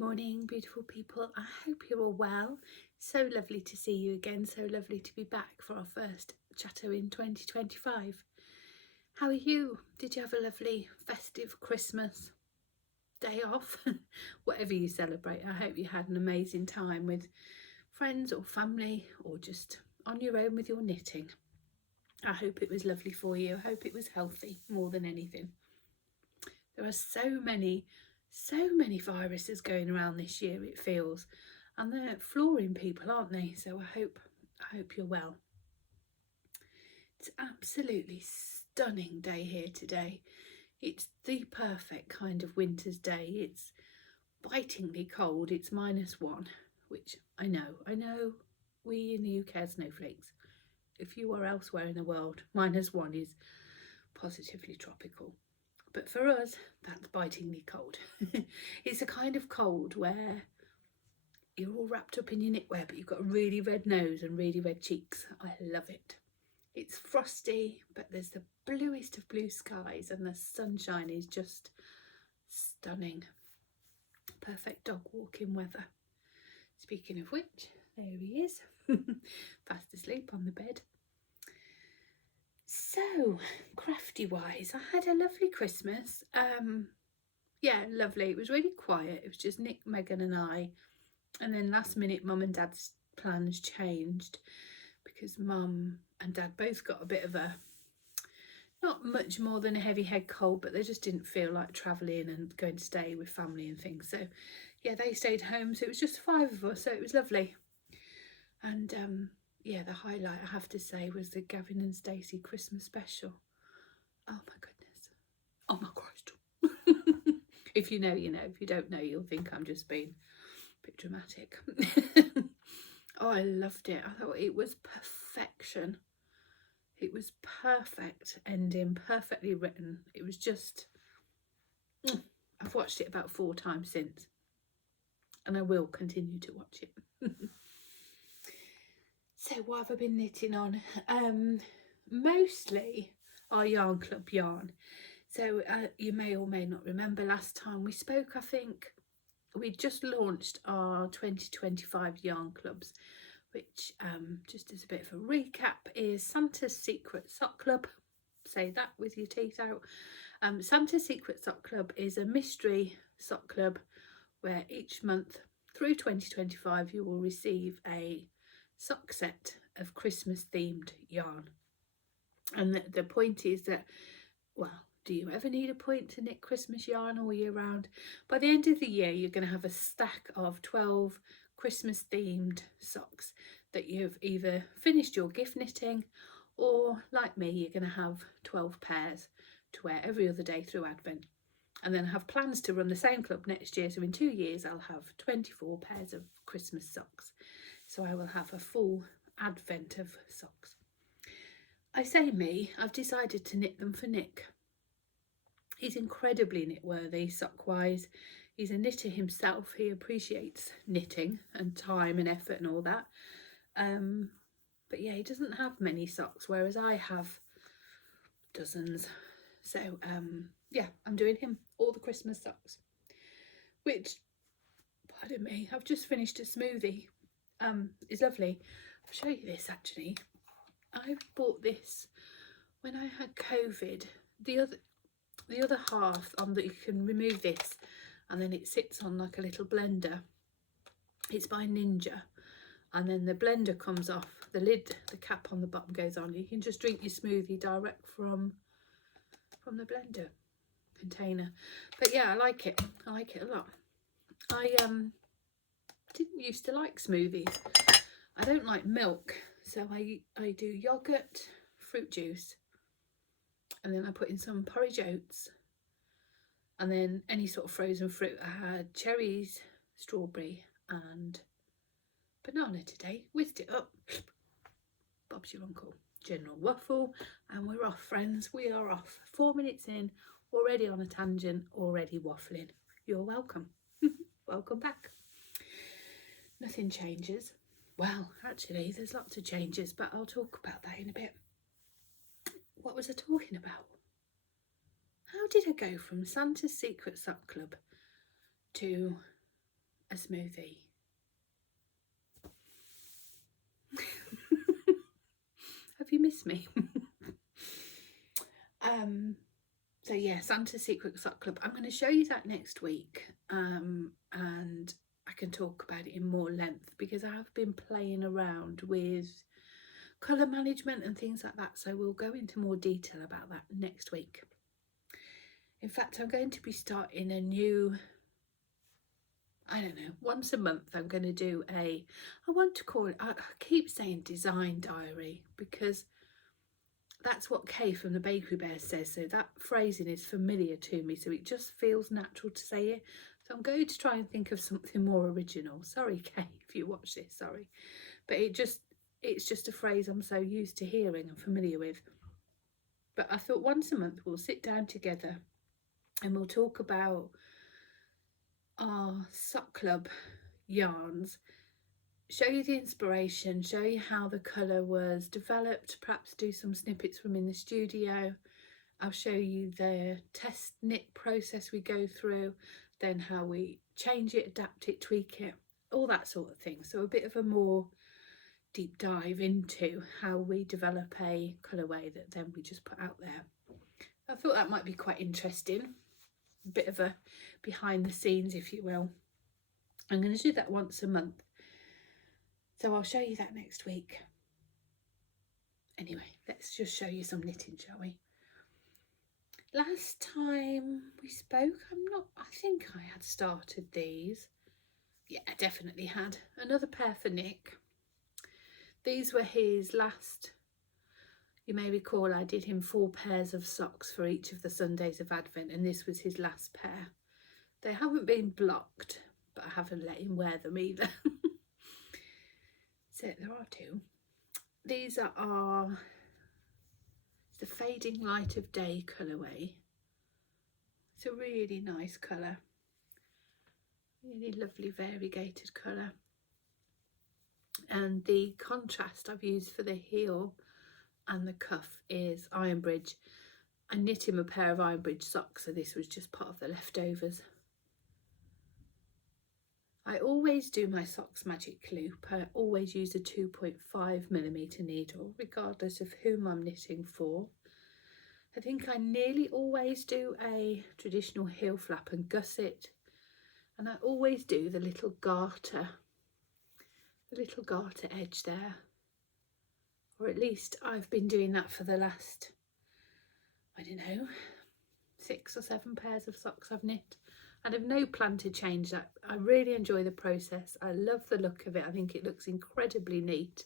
Morning, beautiful people. I hope you're all well. So lovely to see you again. So lovely to be back for our first chatter in 2025. How are you? Did you have a lovely festive Christmas day off? Whatever you celebrate, I hope you had an amazing time with friends or family or just on your own with your knitting. I hope it was lovely for you. I hope it was healthy more than anything. There are so many viruses going around this year, it feels, and they're flooring people, aren't they? So I hope you're well. It's absolutely stunning day here today. It's the perfect kind of winter's day. It's bitingly cold. It's -1, which I know we in the UK are snowflakes. If you are elsewhere in the world, -1 is positively tropical. But for us, that's bitingly cold. It's a kind of cold where you're all wrapped up in your knitwear, but you've got a really red nose and really red cheeks. I love it. It's frosty, but there's the bluest of blue skies and the sunshine is just stunning. Perfect dog walking weather. Speaking of which, there he is, fast asleep on the bed. So, crafty wise, I had a lovely Christmas. Yeah, lovely. It was really quiet. It was just Nick, Megan and I. And then last minute, Mum and Dad's plans changed because Mum and Dad both got a bit of a, not much more than a heavy head cold, but they just didn't feel like travelling and going to stay with family and things. So, yeah, they stayed home. So it was just 5 of us. So it was lovely. And yeah, the highlight, I have to say, was the Gavin and Stacey Christmas special. Oh my goodness. Oh my Christ. If you know, you know. If you don't know, you'll think I'm just being a bit dramatic. Oh, I loved it. I thought it was perfection. It was perfect ending, perfectly written. It was just, I've watched it about 4 times since. And I will continue to watch it. So what have I been knitting on? Mostly our yarn club yarn. So you may or may not remember last time we spoke, I think we just launched our 2025 yarn clubs, which just as a bit of a recap is Santa's Secret Sock Club. Say that with your teeth out. Santa's Secret Sock Club is a mystery sock club where each month through 2025 you will receive a sock set of Christmas themed yarn. And the point is that, well, do you ever need a point to knit Christmas yarn all year round? By the end of the year, you're going to have a stack of 12 Christmas themed socks that you've either finished your gift knitting, or like me, you're going to have 12 pairs to wear every other day through Advent. And then I have plans to run the same club next year. So in 2 years, I'll have 24 pairs of Christmas socks. So I will have a full advent of socks. I say me, I've decided to knit them for Nick. He's incredibly knit worthy, sock wise. He's a knitter himself. He appreciates knitting and time and effort and all that. But yeah, he doesn't have many socks, whereas I have dozens. So yeah, I'm doing him all the Christmas socks, which, pardon me, I've just finished a smoothie. It's lovely. I'll show you this actually. I bought this when I had COVID. The other half that you can remove this and then it sits on like a little blender. It's by Ninja, and then the blender comes off, the lid, the cap on the bottom goes on. You can just drink your smoothie direct from the blender container. But yeah, I like it a lot. I didn't used to like smoothies. I don't like milk, so I do yogurt, fruit juice, and then I put in some porridge oats, and then any sort of frozen fruit. I had cherries, strawberry and banana today. Whisked it up. Bob's your uncle. General waffle, and we're off, friends. We are off. 4 minutes in, already on a tangent, already waffling. You're welcome. Welcome back. Nothing changes. Well, actually, there's lots of changes, but I'll talk about that in a bit. What was I talking about? How did I go from Santa's Secret Sock Club to a smoothie. Have you missed me? So yeah, Santa's Secret Sock Club. I'm going to show you that next week, and I can talk about it in more length because I have been playing around with colour management and things like that, so we'll go into more detail about that next week. In fact, I'm going to be starting a new, I don't know, once a month I'm going to do I want to call it, I keep saying design diary because that's what Kay from the Bakery Bear says, so that phrasing is familiar to me, so it just feels natural to say it. So I'm going to try and think of something more original. Sorry, Kay, if you watch this, sorry. But it's just a phrase I'm so used to hearing and familiar with. But I thought once a month we'll sit down together and we'll talk about our sock club yarns, show you the inspiration, show you how the colour was developed, perhaps do some snippets from in the studio. I'll show you the test knit process we go through, then how we change it, adapt it, tweak it, all that sort of thing. So a bit of a more deep dive into how we develop a colourway that then we just put out there. I thought that might be quite interesting, a bit of a behind the scenes, if you will. I'm going to do that once a month, so I'll show you that next week. Anyway, let's just show you some knitting, shall we? Last time we spoke, I think I had started these. Yeah, I definitely had. Another pair for Nick. These were his last, you may recall I did him 4 pairs of socks for each of the Sundays of Advent, and this was his last pair. They haven't been blocked, but I haven't let him wear them either. So there are 2. These are the Fading Light of Day colourway. It's a really nice colour, really lovely variegated colour. And the contrast I've used for the heel and the cuff is Iron Bridge. I knit him a pair of Iron Bridge socks, so this was just part of the leftovers. I always do my socks magic loop. I always use a 2.5mm needle, regardless of whom I'm knitting for. I think I nearly always do a traditional heel flap and gusset, and I always do the little garter edge there, or at least I've been doing that for the last, I don't know, 6 or 7 pairs of socks I've knit, and I've no plan to change that. I really enjoy the process. I love the look of it. I think it looks incredibly neat,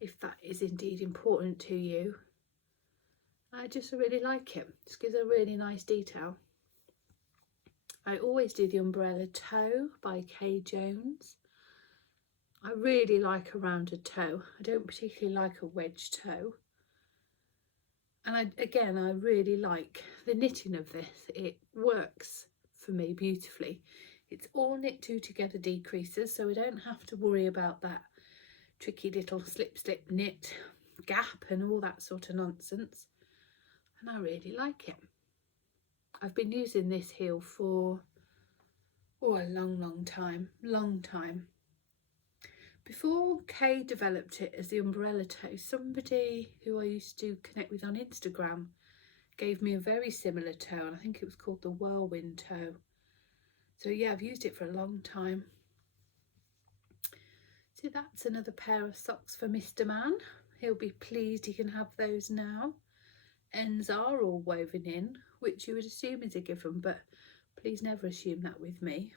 if that is indeed important to you. I just really like it. Just gives a really nice detail. I always do the Umbrella Toe by Kay Jones. I really like a rounded toe. I don't particularly like a wedge toe. And I really like the knitting of this. It works for me beautifully. It's all knit 2 together decreases, so we don't have to worry about that tricky little slip knit gap and all that sort of nonsense. And I really like it. I've been using this heel for a long time. Before Kay developed it as the umbrella toe, somebody who I used to connect with on Instagram gave me a very similar toe, and I think it was called the Whirlwind toe. So yeah, I've used it for a long time. So that's another pair of socks for Mr. Man. He'll be pleased he can have those now. Ends are all woven in, which you would assume is a given, but please never assume that with me.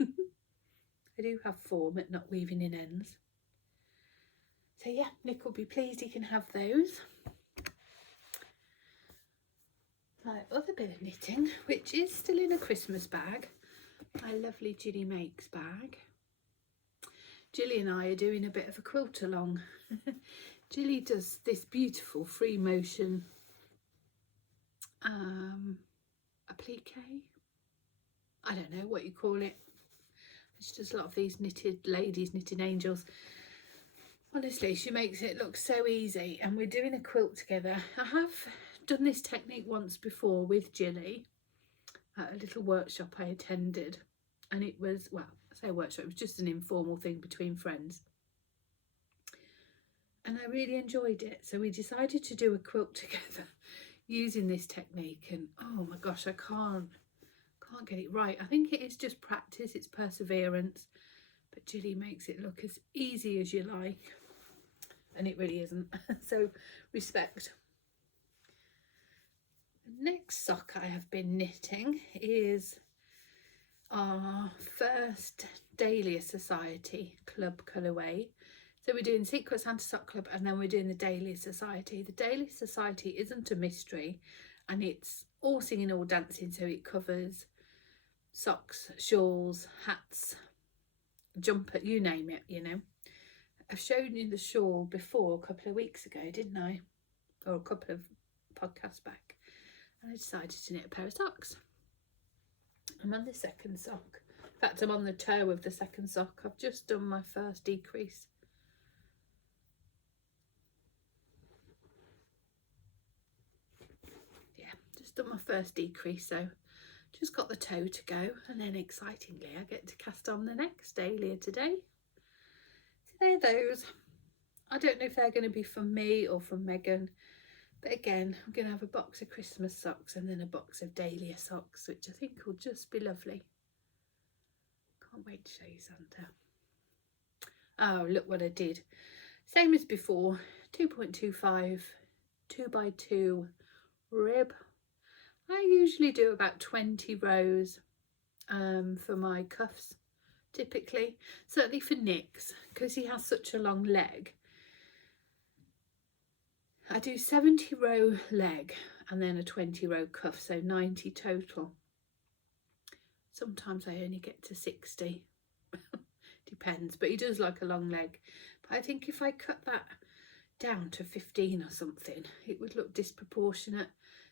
I do have form at not weaving in ends. So yeah, Nick will be pleased he can have those. My other bit of knitting, which is still in a Christmas bag, my lovely Ginny Makes bag. Gilly and I are doing a bit of a quilt along. Gilly does this beautiful free motion applique. I don't know what you call it. She does a lot of these knitted ladies, knitting angels. Honestly, she makes it look so easy, and we're doing a quilt together. I have done this technique once before with Gilly at a little workshop I attended, and it was, well, I say workshop, it was just an informal thing between friends, and I really enjoyed it. So we decided to do a quilt together using this technique, and oh my gosh, I can't get it right. I think it is just practice, it's perseverance, but Gilly makes it look as easy as you like, and it really isn't. So respect. The next sock I have been knitting is our first Dahlia Society Club colourway. So we're doing Secret Santa Sock Club, and then we're doing the Dahlia Society. The Dahlia Society isn't a mystery, and it's all singing, all dancing, so it covers socks, shawls, hats, jumper, you name it, you know. I've shown you the shawl before a couple of weeks ago, didn't I? Or a couple of podcasts back. And I decided to knit a pair of socks. I'm on the second sock. In fact, I'm on the toe of the second sock. I've just done my first decrease. Yeah, just done my first decrease, so just got the toe to go, and then excitingly I get to cast on the next Dahlia today. So they're those. I don't know if they're going to be from me or from Megan, but again, I'm going to have a box of Christmas socks and then a box of Dahlia socks, which I think will just be lovely. Can't wait to show you Santa. Oh, look what I did. Same as before, 2.25 2x2 rib. I usually do about 20 rows for my cuffs, typically, certainly for Nick's, because he has such a long leg. I do 70 row leg and then a 20 row cuff, so 90 total. Sometimes I only get to 60, depends, but he does like a long leg. But I think if I cut that down to 15 or something, it would look disproportionate.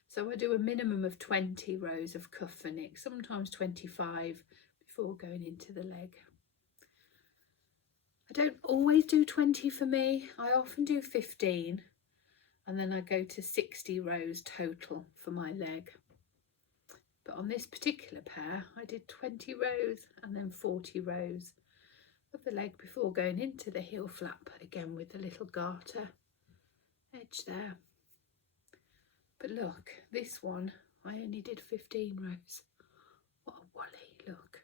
So I do a minimum of 20 rows of cuff for Nick, sometimes 25 before going into the leg. I don't always do 20 for me, I often do 15, and then I go to 60 rows total for my leg. But on this particular pair, I did 20 rows and then 40 rows of the leg before going into the heel flap, again with the little garter edge there. But look, this one, I only did 15 rows. What a Woollay, look.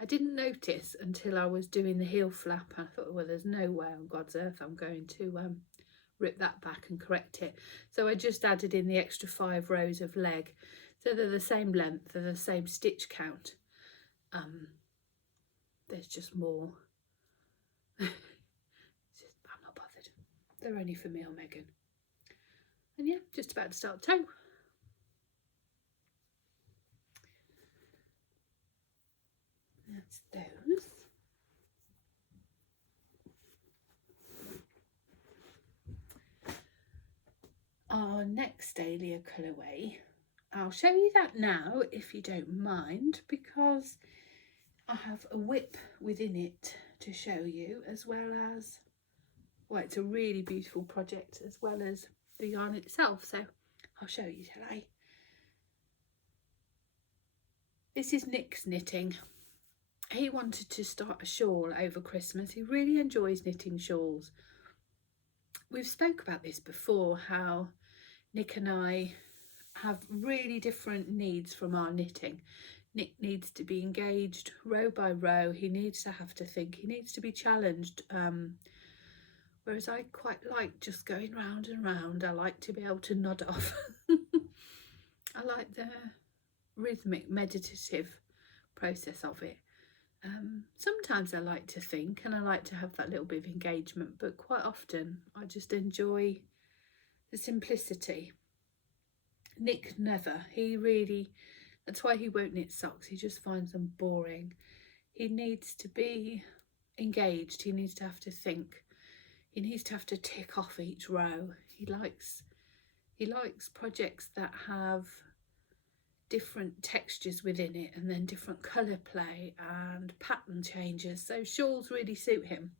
I didn't notice until I was doing the heel flap. I thought, well, there's no way on God's earth I'm going to rip that back and correct it. So I just added in the extra 5 rows of leg. So they're the same length, they're the same stitch count. There's just more. I'm not bothered. They're only for me or Megan. And yeah, just about to start toe. That's those. Our next Dahlia colourway, I'll show you that now if you don't mind, because I have a whip within it to show you, as well as, well, it's a really beautiful project as well as the yarn itself, so I'll show you, shall I? This is Nick's knitting. He wanted to start a shawl over Christmas. He really enjoys knitting shawls. We've spoke about this before, how Nick and I have really different needs from our knitting. Nick needs to be engaged row by row. He needs to have to think. He needs to be challenged. Whereas I quite like just going round and round. I like to be able to nod off. I like the rhythmic, meditative process of it. Sometimes I like to think and I like to have that little bit of engagement, but quite often I just enjoy the simplicity. Nick never. He really, that's why he won't knit socks. He just finds them boring. He needs to be engaged. He needs to have to think. He needs to have to tick off each row. He likes projects that have different textures within it, and then different colour play and pattern changes. So shawls really suit him.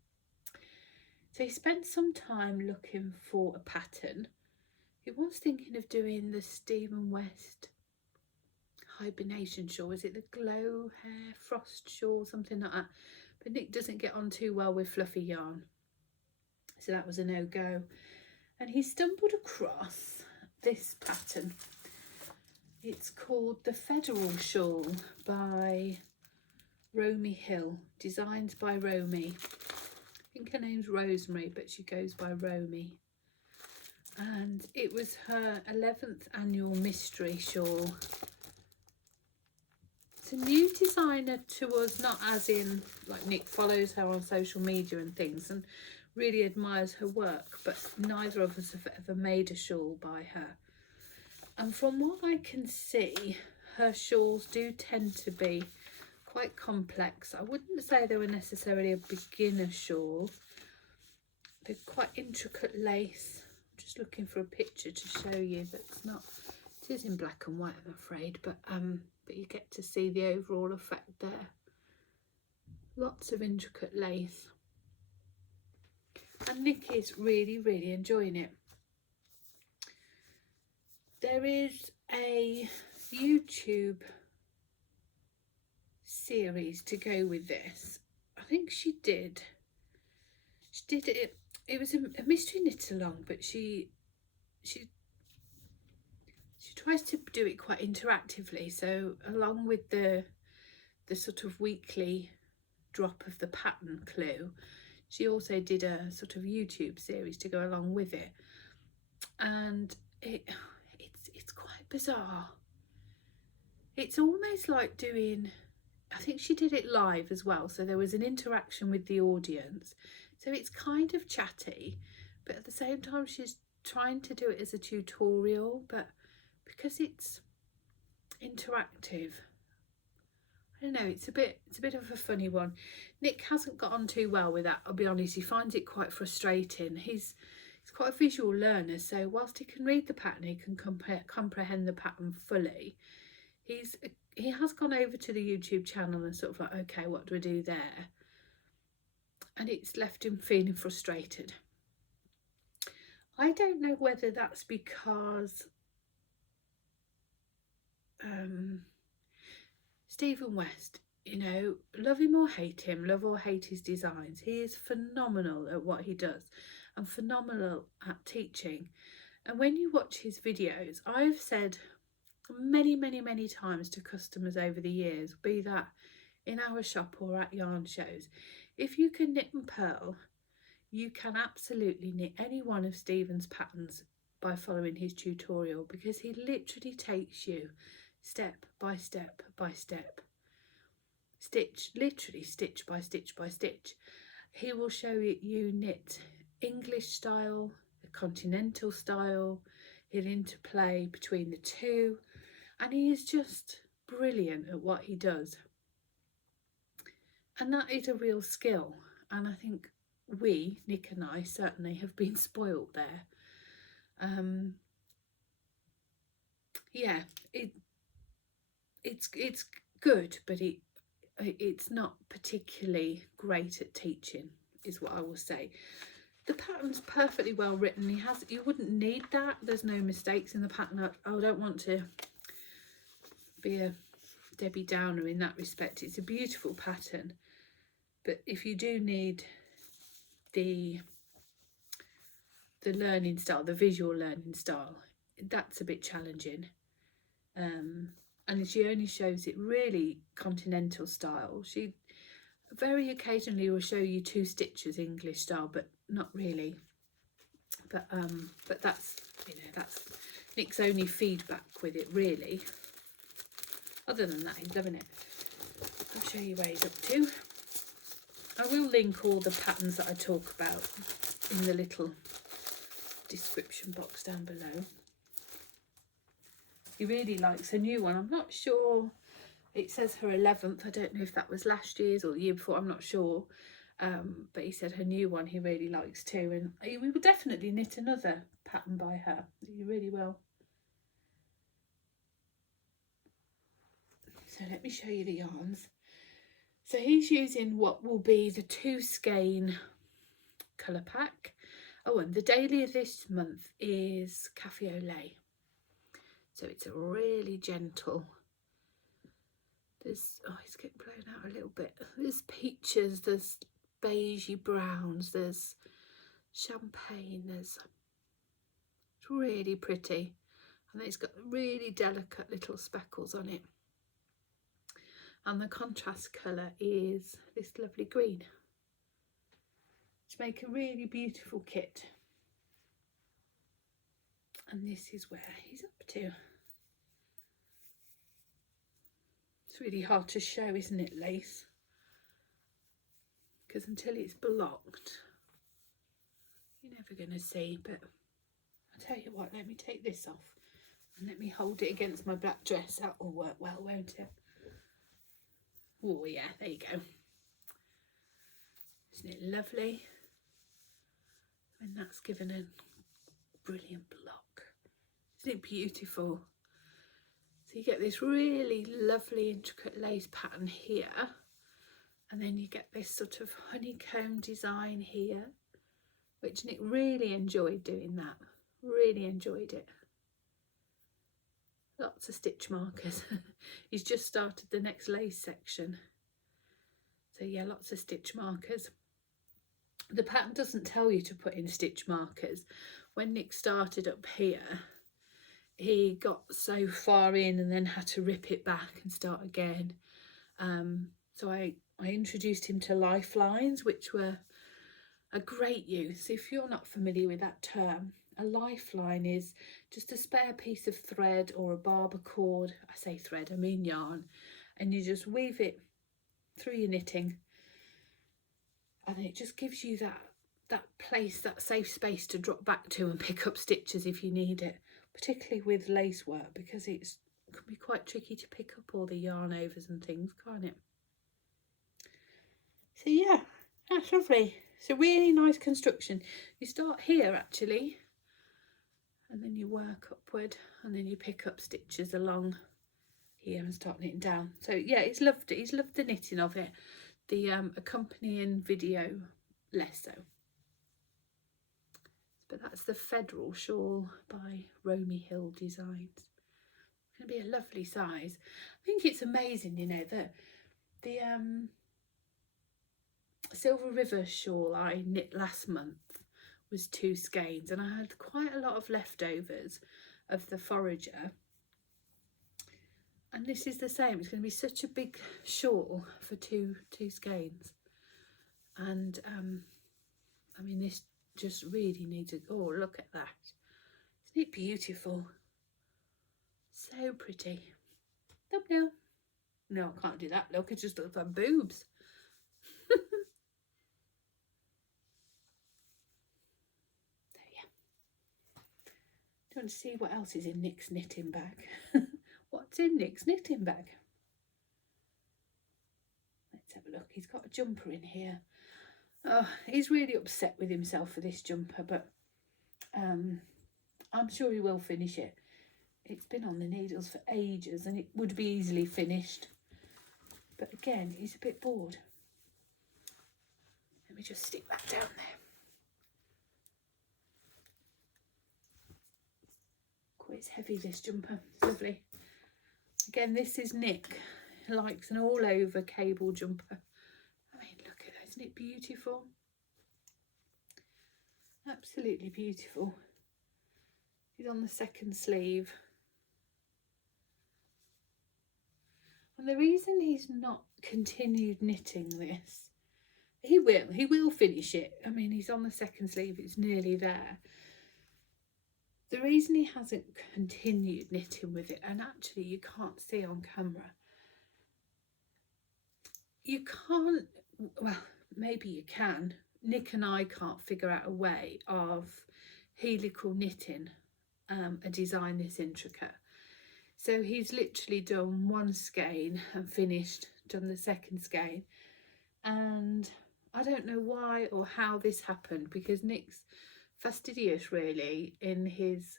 So he spent some time looking for a pattern. He was thinking of doing the Stephen West hibernation shawl. Is it the glow hair frost shawl, something like that? But Nick doesn't get on too well with fluffy yarn, so that was a no-go. And he stumbled across this pattern. It's called the Falderal shawl by Romi Hill, designed by Romi. I think her name's Rosemary, but she goes by Romi. And it was her 11th annual mystery shawl. It's a new designer to us, not as in like Nick follows her on social media and things and really admires her work, but neither of us have ever made a shawl by her. And from what I can see, her shawls do tend to be quite complex. I wouldn't say they were necessarily a beginner shawl. They're quite intricate lace. I'm just looking for a picture to show you. That's not, it is in black and white, I'm afraid, but you get to see the overall effect there. Lots of intricate lace. And Nick is really, really enjoying it. There is a YouTube series to go with this. I think she did it. It was a mystery knit along, but she tries to do it quite interactively. So along with the sort of weekly drop of the pattern clue, she also did a sort of YouTube series to go along with it, and it's quite bizarre. It's almost like doing, I think she did it live as well, so there was an interaction with the audience, so it's kind of chatty, but at the same time she's trying to do it as a tutorial, but because it's interactive, I don't know, it's a bit of a funny one. Nick hasn't got on too well with that, I'll be honest. He finds it quite frustrating. He's quite a visual learner, so whilst he can read the pattern, he can comprehend the pattern fully. He has gone over to the YouTube channel and sort of like, okay, what do I do there? And it's left him feeling frustrated. I don't know whether that's because Stephen West, you know, love him or hate him, love or hate his designs, he is phenomenal at what he does and phenomenal at teaching. And when you watch his videos, I've said many times to customers over the years, be that in our shop or at yarn shows, if you can knit and purl, you can absolutely knit any one of Stephen's patterns by following his tutorial, because he literally takes you step by step by step, literally stitch by stitch by stitch. He will show you knit English style, the continental style. He'll interplay between the two, and he is just brilliant at what he does. And that is a real skill, and I think we, Nick and I, certainly have been spoilt there. Yeah, it's good, but it's not particularly great at teaching, is what I will say. The pattern's perfectly well written. You wouldn't need that. There's no mistakes in the pattern. I don't want to be a Debbie Downer in that respect. It's a beautiful pattern, but if you do need the learning style, the visual learning style, that's a bit challenging. And she only shows it really continental style. She very occasionally will show you 2 stitches English style, but not really. But that's, you know, that's Nick's only feedback with it, really. Other than that, he's loving it. I'll show you where he's up to. I will link all the patterns that I talk about in the little description box down below. He really likes a new one. I'm not sure, it says her 11th. I don't know if that was last year's or the year before, I'm not sure. But he said her new one he really likes too, and we will definitely knit another pattern by her. He really will. So let me show you the yarns. So he's using what will be the 2 skein colour pack. Oh, and the Dahlia this month is Cafe au Lait. So it's a really gentle There's, oh, it's getting blown out a little bit. There's peaches, there's beigey browns, there's champagne, it's really pretty, and it's got really delicate little speckles on it, and the contrast colour is this lovely green to make a really beautiful kit. And this is where he's up to. It's really hard to show, isn't it, lace? Because until it's blocked, you're never going to see. But I'll tell you what, let me take this off and let me hold it against my black dress. That will work well, won't it? Oh yeah, there you go. Isn't it lovely? And that's given a brilliant block. Isn't it beautiful? So you get this really lovely intricate lace pattern here, and then you get this sort of honeycomb design here, which Nick really enjoyed doing that. Really enjoyed it. Lots of stitch markers. He's just started the next lace section. So yeah, lots of stitch markers. The pattern doesn't tell you to put in stitch markers. When Nick started up here, he got so far in and then had to rip it back and start again. So I introduced him to lifelines, which were a great use. If you're not familiar with that term, a lifeline is just a spare piece of thread or a barber cord. I say thread, I mean yarn, and you just weave it through your knitting, and it just gives you that place, that safe space to drop back to and pick up stitches if you need it, particularly with lace work, because it can be quite tricky to pick up all the yarn overs and things, can't it? So yeah, that's lovely. It's a really nice construction. You start here actually, and then you work upward, and then you pick up stitches along here and start knitting down. So yeah, he's loved it. He's loved the knitting of it. The accompanying video less so. But that's the Falderal shawl by Romi Hill Designs. It's going to be a lovely size. I think it's amazing, you know, that the Silver River shawl I knit last month was 2 skeins, and I had quite a lot of leftovers of the forager, and this is the same. It's going to be such a big shawl for two skeins, and I mean, this just really needs a, oh, look at that. Isn't it beautiful? So pretty. Thumbnail. No, I can't do that. Look, it just looks like boobs. Do you want to see what else is in Nick's knitting bag? What's in Nick's knitting bag? Let's have a look. He's got a jumper in here. Oh, he's really upset with himself for this jumper, but I'm sure he will finish it. It's been on the needles for ages and it would be easily finished. But again, he's a bit bored. Let me just stick that down there. It's heavy, this jumper. It's lovely. Again, this is Nick. He likes an all over cable jumper. I mean, look at that. Isn't it beautiful? Absolutely beautiful. He's on the second sleeve. And the reason he's not continued knitting this, he will finish it. I mean, he's on the second sleeve. It's nearly there. The reason he hasn't continued knitting with it, and actually you can't see on camera, you can't, well, maybe you can. Nick and I can't figure out a way of helical knitting a design this intricate. So he's literally done 1 skein and finished, done the second skein. And I don't know why or how this happened, because Nick's fastidious really in his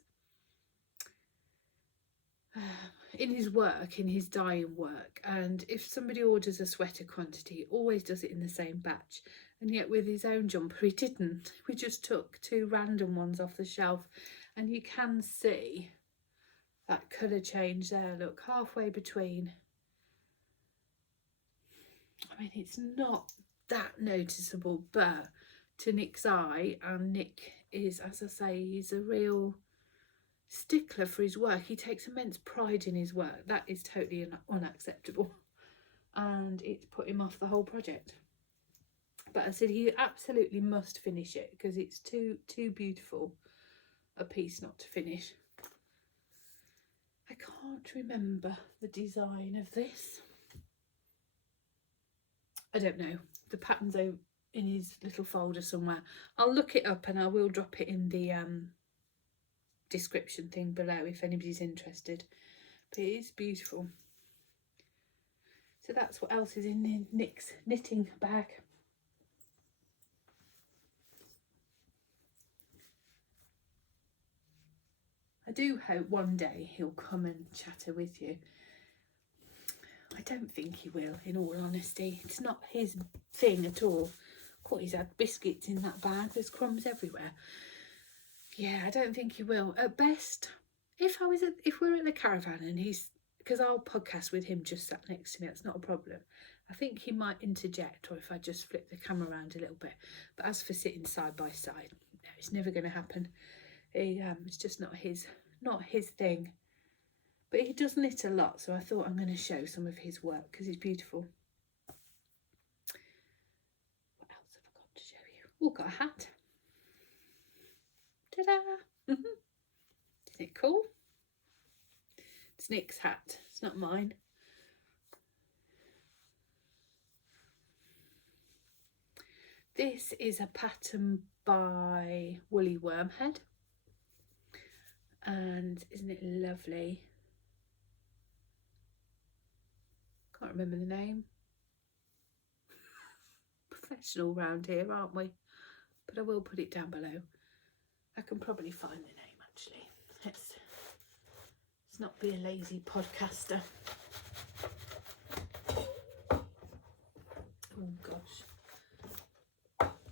work, in his dyeing work, and if somebody orders a sweater quantity, he always does it in the same batch, and yet with his own jumper he didn't. We just took 2 random ones off the shelf, and you can see that colour change there. Look, halfway between I mean, it's not that noticeable, but to Nick's eye, and Nick is, as I say, he's a real stickler for his work. He takes immense pride in his work. That is totally unacceptable, and it's put him off the whole project. But I said he absolutely must finish it because it's too beautiful a piece not to finish. I can't remember the design of this. I don't know. The pattern's over in his little folder somewhere. I'll look it up and I will drop it in the description thing below if anybody's interested. But it is beautiful. So that's what else is in Nick's knitting bag. I do hope one day he'll come and chatter with you. I don't think he will, in all honesty. It's not his thing at all. Of he's had biscuits in that bag. There's crumbs everywhere. Yeah, I don't think he will. At best, if we're at the caravan and he's, because I'll podcast with him just sat next to me, that's not a problem. I think he might interject, or if I just flip the camera around a little bit. But as for sitting side by side, no, it's never going to happen. It's just not his thing. But he does knit a lot, so I thought I'm going to show some of his work because it's beautiful. What else have I got to show you? Oh, got a hat. Ta-da! Isn't it cool? It's Nick's hat. It's not mine. This is a pattern by Woolly Wormhead. And isn't it lovely? Can't remember the name. Professional round here, aren't we? But I will put it down below. I can probably find the name actually. Let's not be a lazy podcaster. Oh gosh.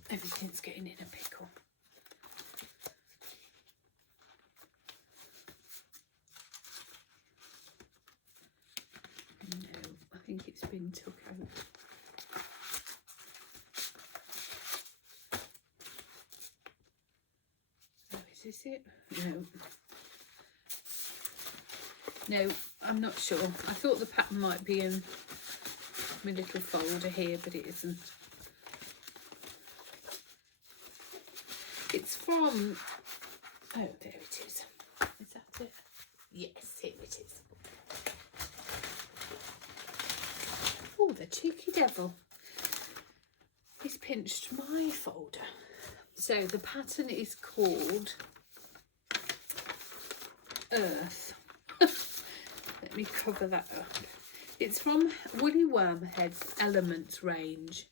Everything's getting in a pickle. I think it's been took out. Oh, is this it? No, I'm not sure. I thought the pattern might be in my little folder here, but it isn't. It's from, oh, there it is. Is that it? Yes, here it is. Oh, the cheeky devil. He's pinched my folder. So the pattern is called Earth. Let me cover that up. It's from Woolly Wormhead's Elements range.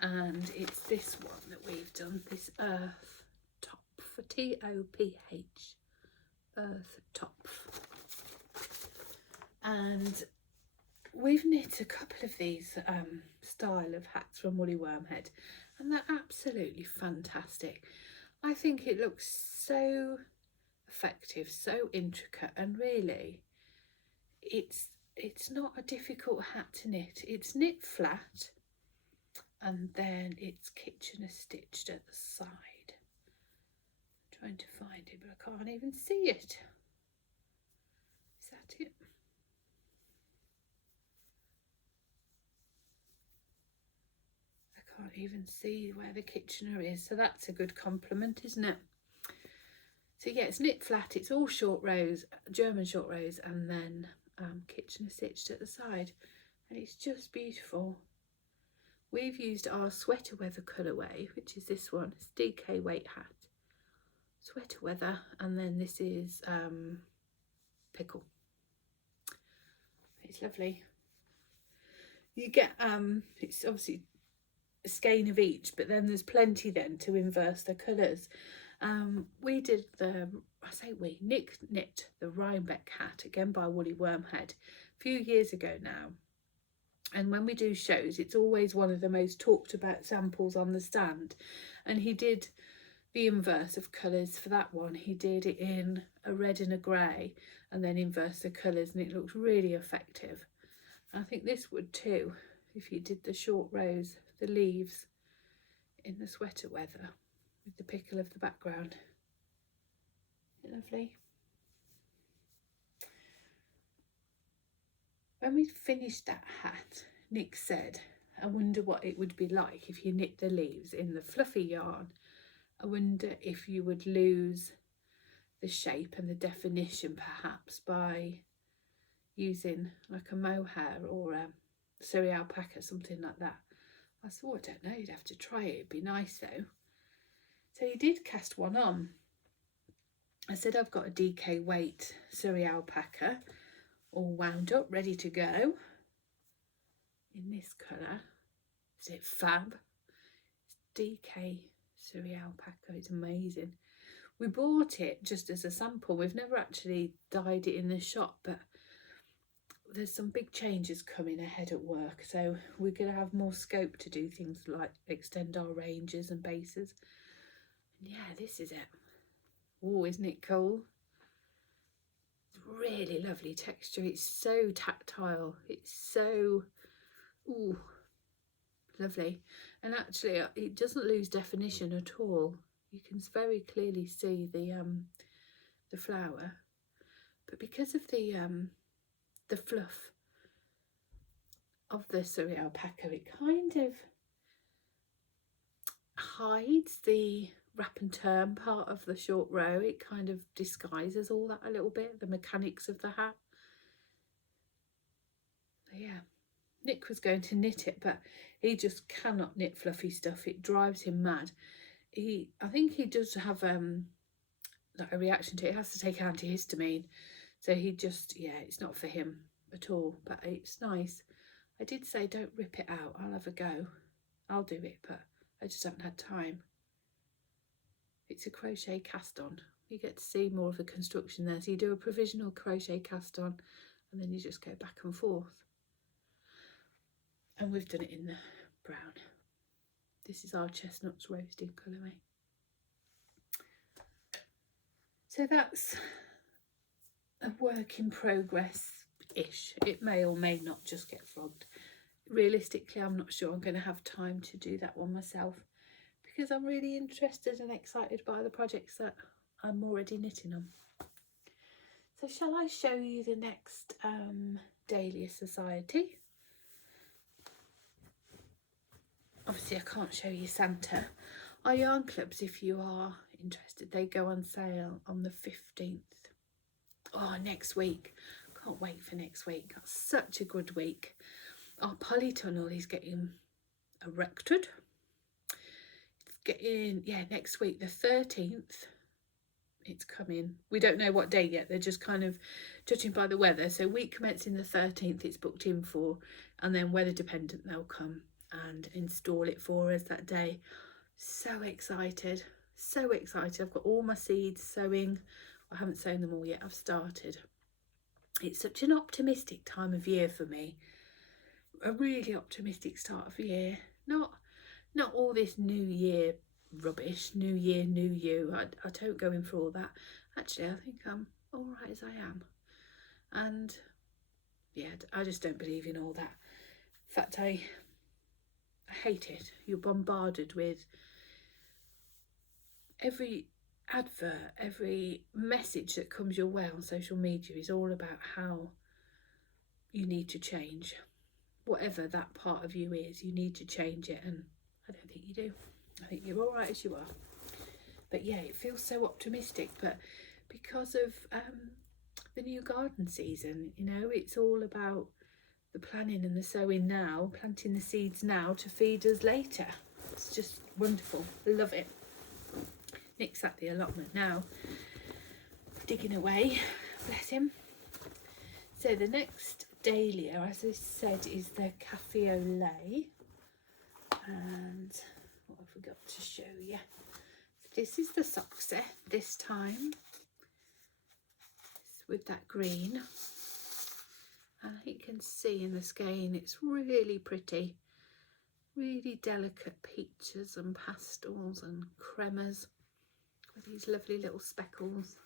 And it's this one that we've done, this Earth Toph, T-O-P-H, Earth Toph. And we've knit a couple of these style of hats from Woolly Wormhead, and they're absolutely fantastic. I think it looks so effective, so intricate, and really it's not a difficult hat to knit. It's knit flat and then it's Kitchener stitched at the side. I'm trying to find it, but I can't even see it. Is that it? Can't even see where the Kitchener is, so that's a good compliment, isn't it? So yeah, it's knit flat, it's all short rows, German short rows, and then Kitchener stitched at the side, and it's just beautiful. We've used our sweater weather colourway, which is this one. It's DK weight hat, sweater weather, and then this is pickle. It's lovely. You get it's obviously a skein of each, but then there's plenty then to inverse the colours. We did Nick knit the Rhinebeck hat again by Woolly Wormhead a few years ago now, and when we do shows it's always one of the most talked about samples on the stand, and he did the inverse of colours for that one. He did it in a red and a grey and then inverse the colours, and it looks really effective. I think this would too. if you did the short rows, the leaves in the sweater weather with the pickle of the background. Lovely. When we finished that hat, Nick said, I wonder what it would be like if you knit the leaves in the fluffy yarn. I wonder if you would lose the shape and the definition perhaps by using like a mohair or a Surrey alpaca, something like that. I said, oh, I don't know, you'd have to try it, it'd be nice though. So he did cast one on. I said, I've got a DK weight Surrey alpaca all wound up, ready to go in this colour. Is it fab? It's DK Surrey alpaca, it's amazing. We bought it just as a sample. We've never actually dyed it in the shop, but there's some big changes coming ahead at work, so we're going to have more scope to do things like extend our ranges and bases. And yeah, this is it. Oh, isn't it cool? It's really lovely texture. It's so tactile. It's so, ooh, lovely. And actually, it doesn't lose definition at all. You can very clearly see the flower, but because of the fluff of the Surrey alpaca, it kind of hides the wrap and turn part of the short row. It kind of disguises all that a little bit, the mechanics of the hat. So yeah, Nick was going to knit it, but he just cannot knit fluffy stuff. It drives him mad. I think he does have like a reaction to it. He has to take antihistamine, so he just, yeah, it's not for him at all, but it's nice. I did say don't rip it out, I'll have a go, I'll do it, but I just haven't had time. It's a crochet cast on. You get to see more of the construction there. So you do a provisional crochet cast on and then you just go back and forth. And we've done it in the brown. This is our chestnuts roasted colourway. So that's a work in progress-ish. It may or may not just get frogged. Realistically, I'm not sure I'm going to have time to do that one myself, because I'm really interested and excited by the projects that I'm already knitting on. So shall I show you the next Dahlia Society? Obviously I can't show you Santa. Our yarn clubs, if you are interested, they go on sale on the 15th. Oh, next week. Can't wait for next week. That's such a good week. Our polytunnel is getting erected. It's getting, yeah, next week, the 13th. It's coming. We don't know what day yet. They're just kind of judging by the weather. So week commencing the 13th, it's booked in for, and then weather dependent, they'll come and install it for us that day. So excited. So excited. I've got all my seeds sowing. I haven't sown them all yet. I've started. It's such an optimistic time of year for me. A really optimistic start of the year. Not all this new year rubbish. New year, new you. I don't go in for all that. Actually, I think I'm all right as I am. And yeah, I just don't believe in all that. In fact, I hate it. You're bombarded with every advert, every message that comes your way on social media is all about how you need to change. Whatever that part of you is, you need to change it, and I don't think you do. I think you're all right as you are. But yeah, it feels so optimistic, but because of the new garden season, you know, it's all about the planning and the sowing now, planting the seeds now to feed us later. It's just wonderful. Love it. Nick's at the allotment now, digging away, bless him. So the next Dahlia, as I said, is the Woollay. And what I forgot to show you, this is the sock set this time. It's with that green. And you can see in the skein, it's really pretty. Really delicate peaches and pastels and cremas with these lovely little speckles.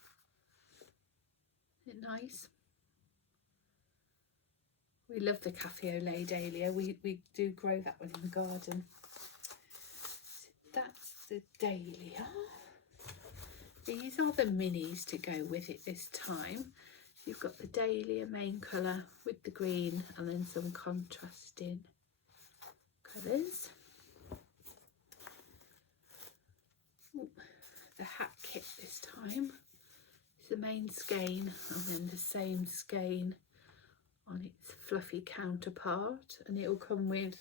Isn't it nice? We love the cafe au lait dahlia. We do grow that one in the garden. So that's the dahlia. These are the minis to go with it this time. You've got the dahlia main colour with the green and then some contrasting colours. Ooh, the hat kit this time. It's the main skein and then the same skein on its fluffy counterpart, and it will come with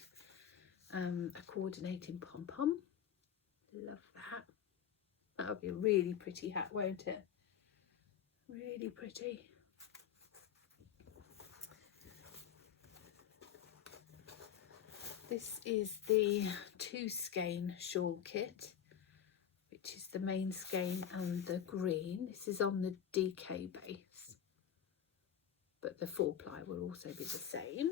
a coordinating pom-pom. Love that. That'll be a really pretty hat, won't it? Really pretty. This is the 2 skein shawl kit, which is the main skein and the green. This is on the DK base, but the 4-ply will also be the same.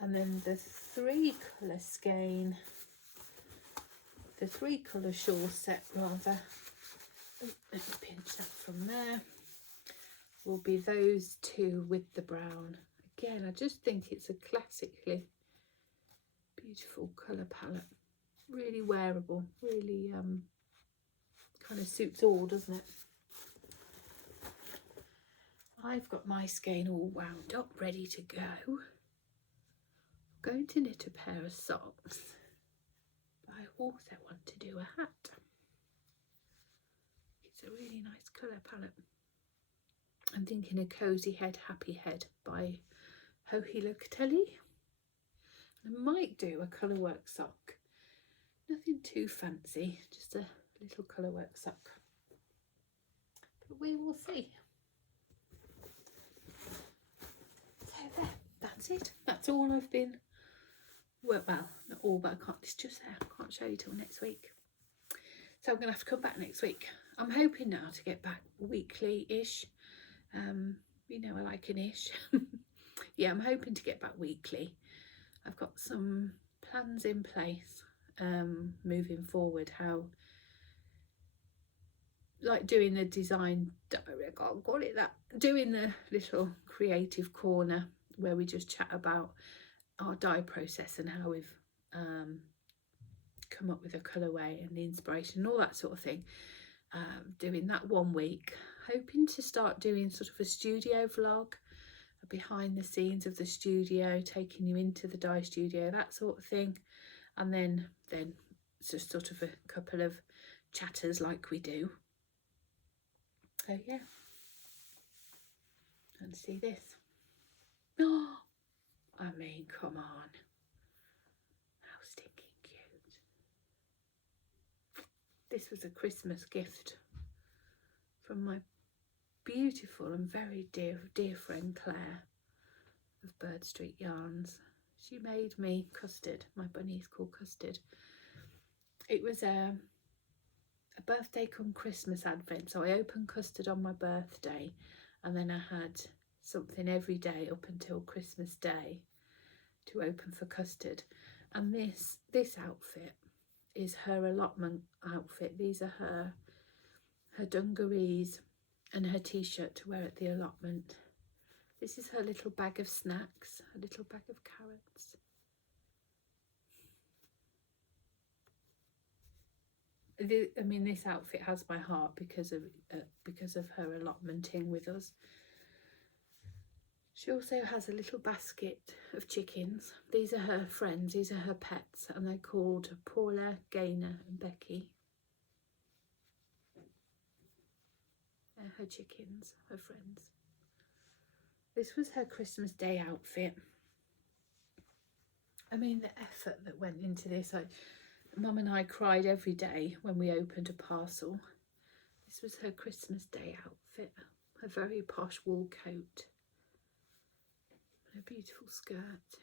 And then the 3 colour skein, the 3 colour shawl set rather, let me pinch that from there, will be those 2 with the brown. Again, I just think it's a classically beautiful colour palette. Really wearable, really kind of suits all, doesn't it? I've got my skein all wound up, ready to go. I'm going to knit a pair of socks, but I also want to do a hat. It's a really nice colour palette. I'm thinking a Cozy Head, Happy Head by Hohila Catelli. I might do a colourwork sock. Nothing too fancy, just a little colourwork sock. But we will see. So there, that's it. That's all I've been, well, not all, but I can't, it's just there. I can't show you till next week. So I'm going to have to come back next week. I'm hoping now to get back weekly-ish. You know, I like an ish. Yeah, I'm hoping to get back weekly. I've got some plans in place moving forward, how, like doing the design diary, I can't call it that, doing the little creative corner where we just chat about our dye process and how we've come up with a colourway and the inspiration and all that sort of thing. Doing that one week, hoping to start doing sort of a studio vlog, a behind the scenes of the studio, taking you into the dye studio, that sort of thing. And then it's just sort of a couple of chatters like we do. So yeah, and see this. Oh, I mean, come on, how stinking cute. This was a Christmas gift from my beautiful and very dear friend Claire of Bird Street Yarns. She made me custard. My bunny is called Custard. It was a birthday come Christmas advent, so I opened custard on my birthday, and then I had something every day up until Christmas Day to open for custard. And this outfit is her allotment outfit. These are her dungarees and her t-shirt to wear at the allotment. This is her little bag of snacks, a little bag of carrots. I mean, this outfit has my heart because of her allotmenting with us. She also has a little basket of chickens. These are her friends, these are her pets, and they're called Paula, Gayna and Becky. They're her chickens, her friends. This was her Christmas Day outfit. I mean, the effort that went into this. Mum and I cried every day when we opened a parcel. This was her Christmas Day outfit. A very posh wool coat. And a beautiful skirt.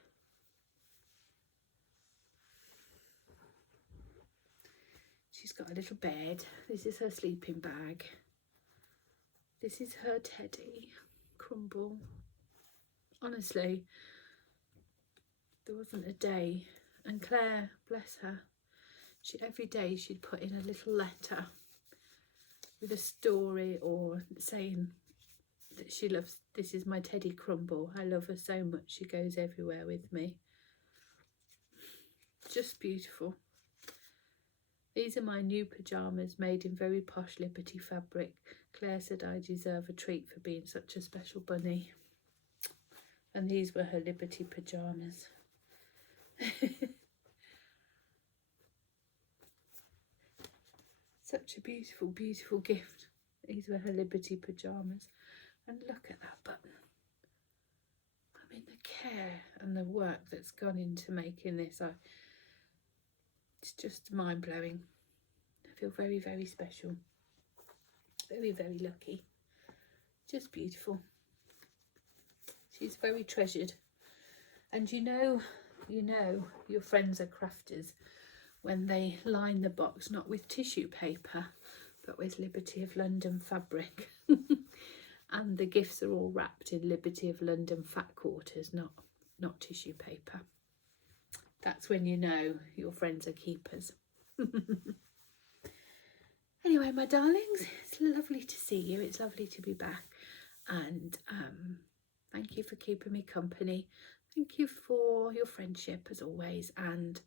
She's got a little bed. This is her sleeping bag. This is her teddy, Crumble. Honestly, there wasn't a day. And Claire, bless her, every day she'd put in a little letter with a story or saying that she loves. This is my Teddy Crumble. I love her so much. She goes everywhere with me. Just beautiful. These are my new pyjamas made in very posh Liberty fabric. Claire said I deserve a treat for being such a special bunny. And these were her Liberty pyjamas. Such a beautiful, beautiful gift. These were her Liberty pyjamas. And look at that button. I mean, the care and the work that's gone into making this. It's just mind-blowing. I feel very, very special. Very, very lucky. Just beautiful. She's very treasured. And you know your friends are crafters when they line the box not with tissue paper but with Liberty of London fabric. And the gifts are all wrapped in Liberty of London fat quarters, not tissue paper. That's when you know your friends are keepers. Anyway, my darlings, it's lovely to see you. It's lovely to be back. And thank you for keeping me company. Thank you for your friendship as always. And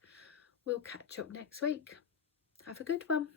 we'll catch up next week. Have a good one.